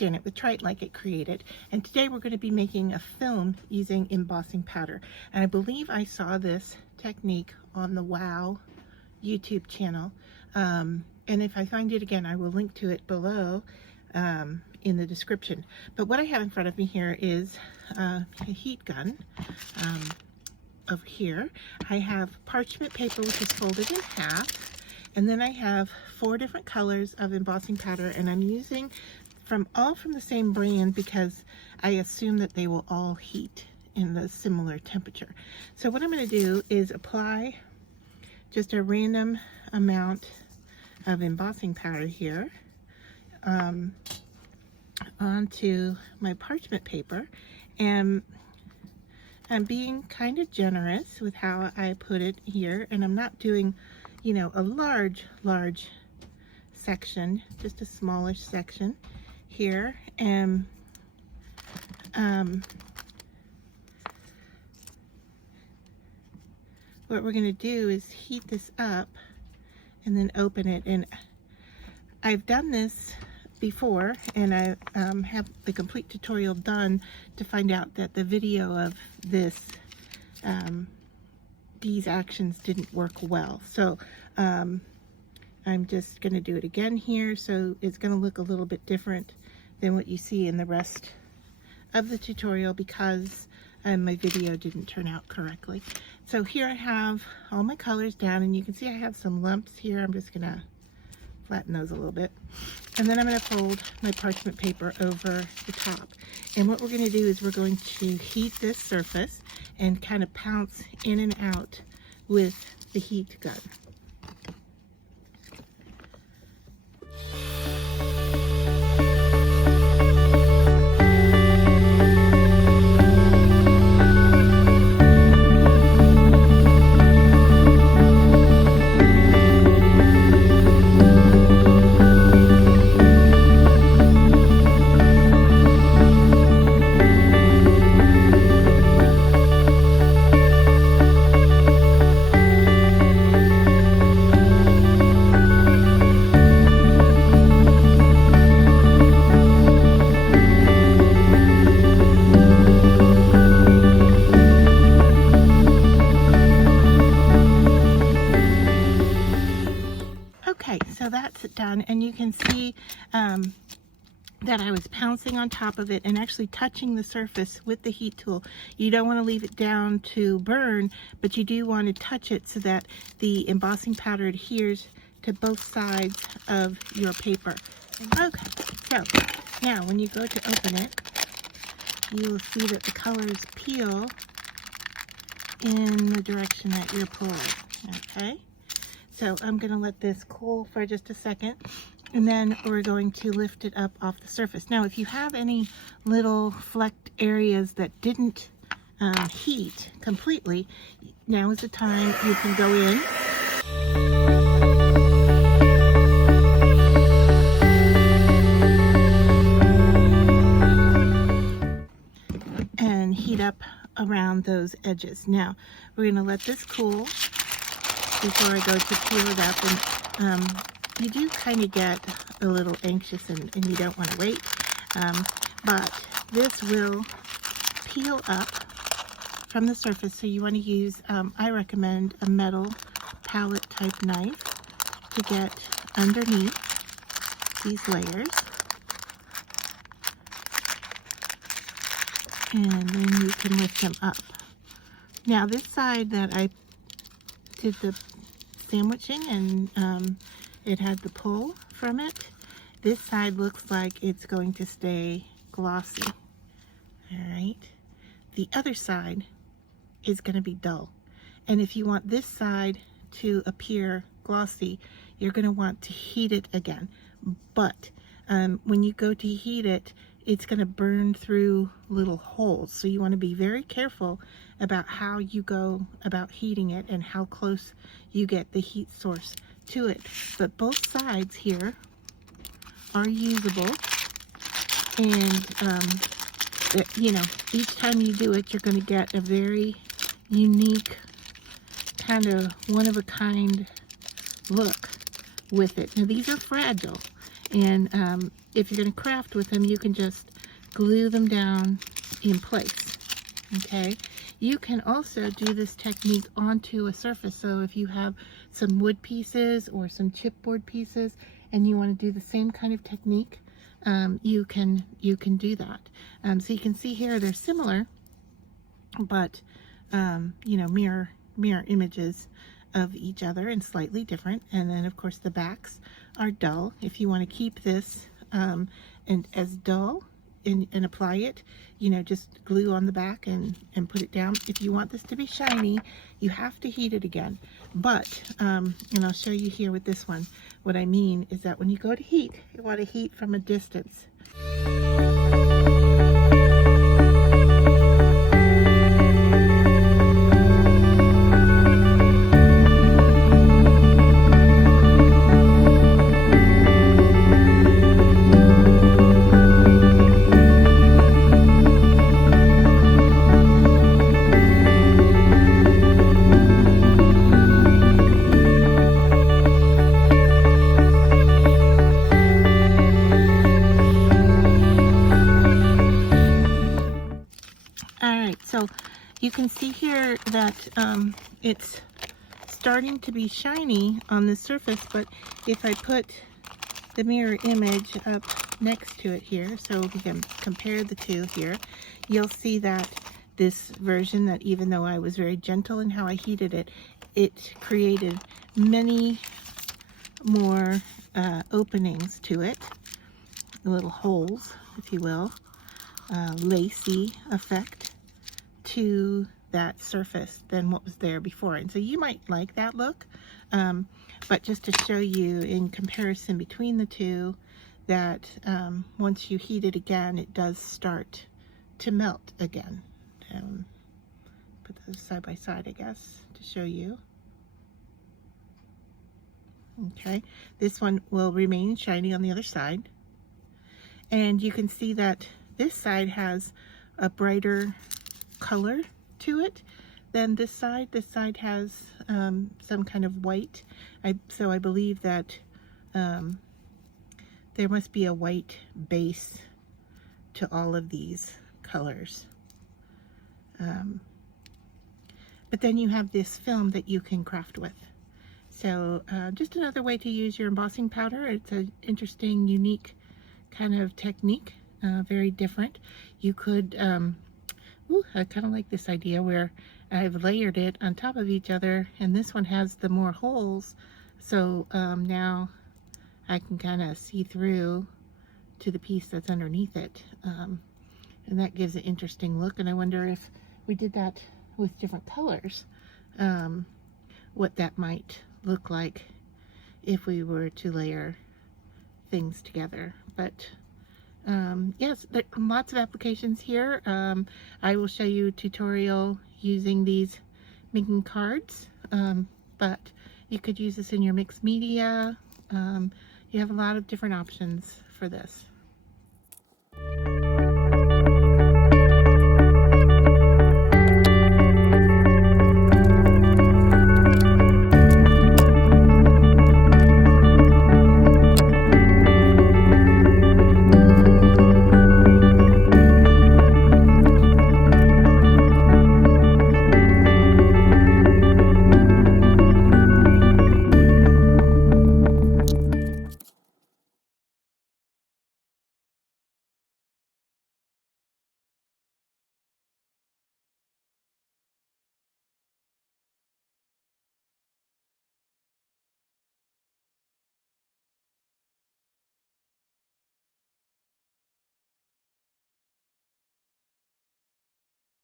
Janet with Try It Like It Created, and today we're going to be making a film using embossing powder. And I believe I saw this technique on the WOW YouTube channel, and if I find it again I will link to it below in the description. But what I have in front of me here is a heat gun. Over here I have parchment paper which is folded in half, and then I have 4 different colors of embossing powder, and I'm using all from the same brand because I assume that they will all heat in the similar temperature. So what I'm going to do is apply just a random amount of embossing powder here onto my parchment paper, and I'm being kind of generous with how I put it here, and I'm not doing, you know, a large section, just a smallish section here. And what we're going to do is heat this up and then open it. And I've done this before, and I have the complete tutorial done to find out that the video of this these actions didn't work well. So I'm just going to do it again here, so it's going to look a little bit different than what you see in the rest of the tutorial because my video didn't turn out correctly. So here I have all my colors down, and you can see I have some lumps here. I'm just going to flatten those a little bit, and then I'm going to fold my parchment paper over the top. And what we're going to do is we're going to heat this surface and kind of pounce in and out with the heat gun. So that's done, and you can see that I was pouncing on top of it and actually touching the surface with the heat tool. You don't want to leave it down to burn, but you do want to touch it so that the embossing powder adheres to both sides of your paper. Okay, so now when you go to open it, you will see that the colors peel in the direction that you're pulling. Okay. So I'm going to let this cool for just a second, and then we're going to lift it up off the surface. Now, if you have any little flecked areas that didn't heat completely, now is the time you can go in and heat up around those edges. Now, we're going to let this cool before I go to peel it up, and you do kind of get a little anxious and you don't want to wait, but this will peel up from the surface, so you want to use, I recommend a metal palette type knife to get underneath these layers, and then you can lift them up. Now this side that I did the sandwiching and it had the pull from it, this side looks like it's going to stay glossy. Alright, the other side is going to be dull, and if you want this side to appear glossy, you're going to want to heat it again. But when you go to heat it, it's going to burn through little holes, so you want to be very careful about how you go about heating it and how close you get the heat source to it. But both sides here are usable, and you know, each time you do it, you're going to get a very unique, kind of one-of-a-kind look with it. Now these are fragile, and if you're going to craft with them, you can just glue them down in place. Okay, you can also do this technique onto a surface. So if you have some wood pieces or some chipboard pieces and you want to do the same kind of technique, you can do that. So you can see here they're similar, but you know, mirror images of each other and slightly different. And then of course the backs are dull. If you want to keep this and as dull and apply it, you know, just glue on the back and put it down. If you want this to be shiny, you have to heat it again. But and I'll show you here with this one, what I mean is that when you go to heat, you want to heat from a distance. So you can see here that it's starting to be shiny on the surface, but if I put the mirror image up next to it here, so we can compare the two here, you'll see that this version, that even though I was very gentle in how I heated it, it created many more openings to it, little holes, if you will, lacy effect to that surface than what was there before. And so you might like that look, but just to show you in comparison between the two, that once you heat it again, it does start to melt again. Put those side by side, I guess, to show you. Okay, this one will remain shiny on the other side. And you can see that this side has a brighter color to it than this side. This side has some kind of white. So I believe that there must be a white base to all of these colors. But then you have this film that you can craft with. So just another way to use your embossing powder. It's an interesting, unique kind of technique, very different. You could I kind of like this idea where I've layered it on top of each other, and this one has the more holes, so now I can kind of see through to the piece that's underneath it, and that gives an interesting look. And I wonder if we did that with different colors, what that might look like if we were to layer things together. But yes, there are lots of applications here. I will show you a tutorial using these making cards, but you could use this in your mixed media. You have a lot of different options for this.